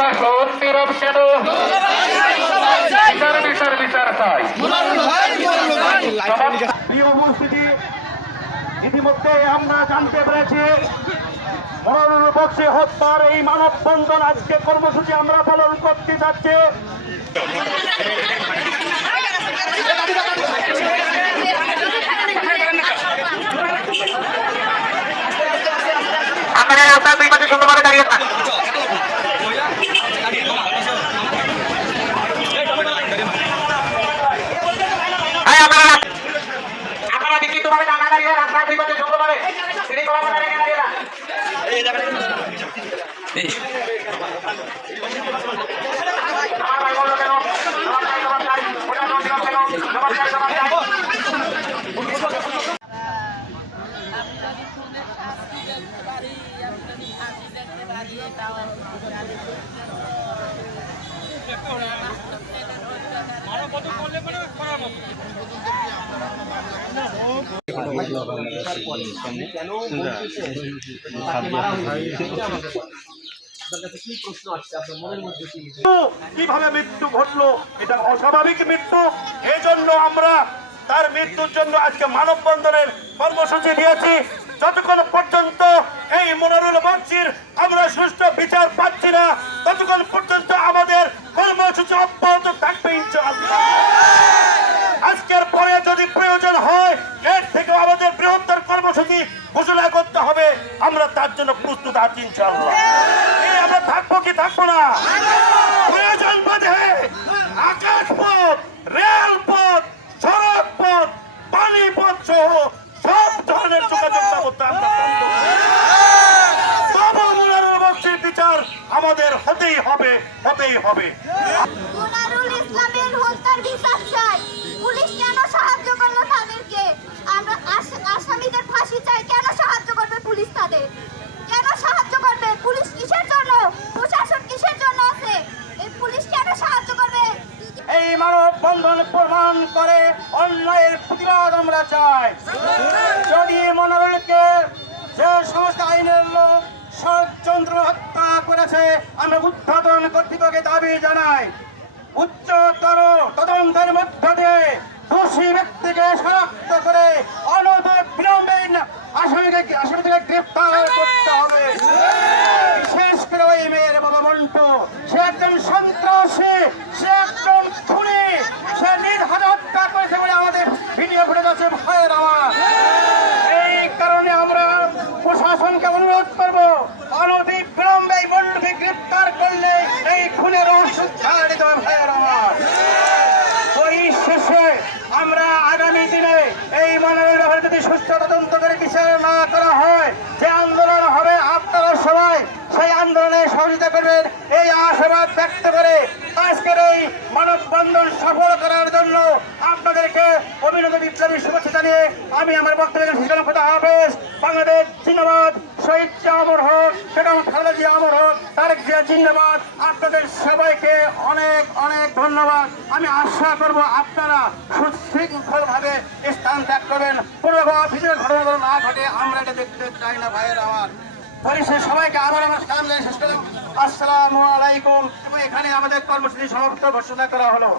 শাসন নীরব কেন? বিচার বিচার চাই। প্রিয় উপস্থিতি, ইতিমধ্যে আমরা জানতে পেরেছি মনোরম বক্সি হত্যার এই মানববন্ধন আজকে কর্মসূচি আমরা পালন করতে যাচ্ছি। আপনারা আপনার দুই পাশে সুন্দরভাবে দাঁড়িয়ে থাকুন। আপনারা বিক্ষিপ্তভাবে দাঁড়া দাঁড়িয়ে রাস্তার দুই পাশে সুন্দরভাবে শৃঙ্খলা বজায় রেখে দাঁড়িয়ে থাকুন। কিভাবে মৃত্যু ঘটলো? এটা অস্বাভাবিক মৃত্যু। এই জন্য আমরা তার মৃত্যুর জন্য আজকে মানববন্ধনের কর্মসূচি দিয়েছি। যতক্ষণ পর্যন্ত এই মনিরুল বক্সির আমরা সুষ্ঠু বিচার পাচ্ছি না, ততক্ষণ পর্যন্ত আমাদের কর্মসূচি অব্যাহত থাকবে ইনশাআল্লাহ। আজকের পরে যদি প্রয়োজন হয় এর থেকে আমাদের বৃহত্তর কর্মসূচি ঘোষণা করতে হবে, আমরা তার জন্য প্রস্তুত আছি ইনশাআল্লাহ। আমরা থাকবো কি থাকবো না? প্রয়োজন বোধে আকাশপথ, রেলপথ, সড়ক পথ, পানি পথ সহ সব ধরনের যোগাযোগ ব্যবস্থা আমরা বন্ধ করব। তবে মনিরুল বক্সির বিচার আমাদের হতেই হবে, হতেই হবে। মনিরুল ইসলামের হত্যার বিচার চাই। পুলিশ কেন সাহায্য করলো তাদেরকে? আমরা আসামিদের ফাঁসি চাই। কেন সাহায্য করবে পুলিশ? তাদের কেন সাহায্য করবে? পুলিশ কিসের জন্য? প্রশাসন কিসের জন্য আছে? এই পুলিশ কেন সাহায্য করবে? এই মানববন্ধন প্রমাণ করে অন্যায়ের প্রতিবাদ আমরা চাই। যদি মনিরুলকে যে সমস্ত আইনের লোক ষড়যন্ত্র হত্যা করেছে, আমরা উদ্ঘাটন কর্তৃপক্ষের দাবি জানাই। উচ্চতর তদন্তের মধ্য দিয়ে দোষী ব্যক্তিকে শনাক্ত করে অনতিবিলম্বে আসামি থেকে গ্রেফতার করতে হবে। বিশেষ করে ওই মেয়ের বাবা মন্টু, সে একজন সন্ত্রাসী, সে একজন খুনি, সে নির্হাত হত্যা করেছে বলে আমাদের ভিডিও ফুটেজ আছে। ভয়ের আমার এই কারণে আমরা প্রশাসনকে অনুরোধ করব, অনতিবিলম্বে এই মন্টুকে গ্রেফতার করলে এই খুনের রহস্য ছাড়িয়ে দেবে। ভয়ের আমার পরিশেষে আমরা আগামী দিনে এই মনিরুল ব্যাপারে যদি সুষ্ঠু তদন্ত করে বিচার না করা হয়, যে আন্দোলন হবে আপনারা সবাই সেই আন্দোলনে সহযোগিতা করবেন এই আশাবাদ ব্যক্ত করে আজকের এই মানববন্ধন সফল করার জন্য আপনাদেরকে অভিনন্দন, বিপ্লবী শুভেচ্ছা জানিয়ে আমি আমার বক্তব্য খোদা হাফেজ। বাংলাদেশ জিন্দাবাদ, শহীদ অমর হোক, বেগম খালেদা জিয়া অমর হোক, তারেক জিয়া জিন্দাবাদ। আপনাদের সবাইকে অনেক অনেক ধন্যবাদ। আমি আশা করব আপনারা সুশৃঙ্খল ভাবে স্থান ত্যাগ করবেন, ভিতরে ঘটনাগুলো না ঘটে আমরা এটা দেখতে চাই না। ভাইয়ের আমার পরিশেষে সবাইকে আবার আমার সালাম জানিয়ে শেষ করলাম। আসসালামু আলাইকুম। এখানে আমাদের কর্মসূচি সমাপ্ত ঘোষণা করা হলো।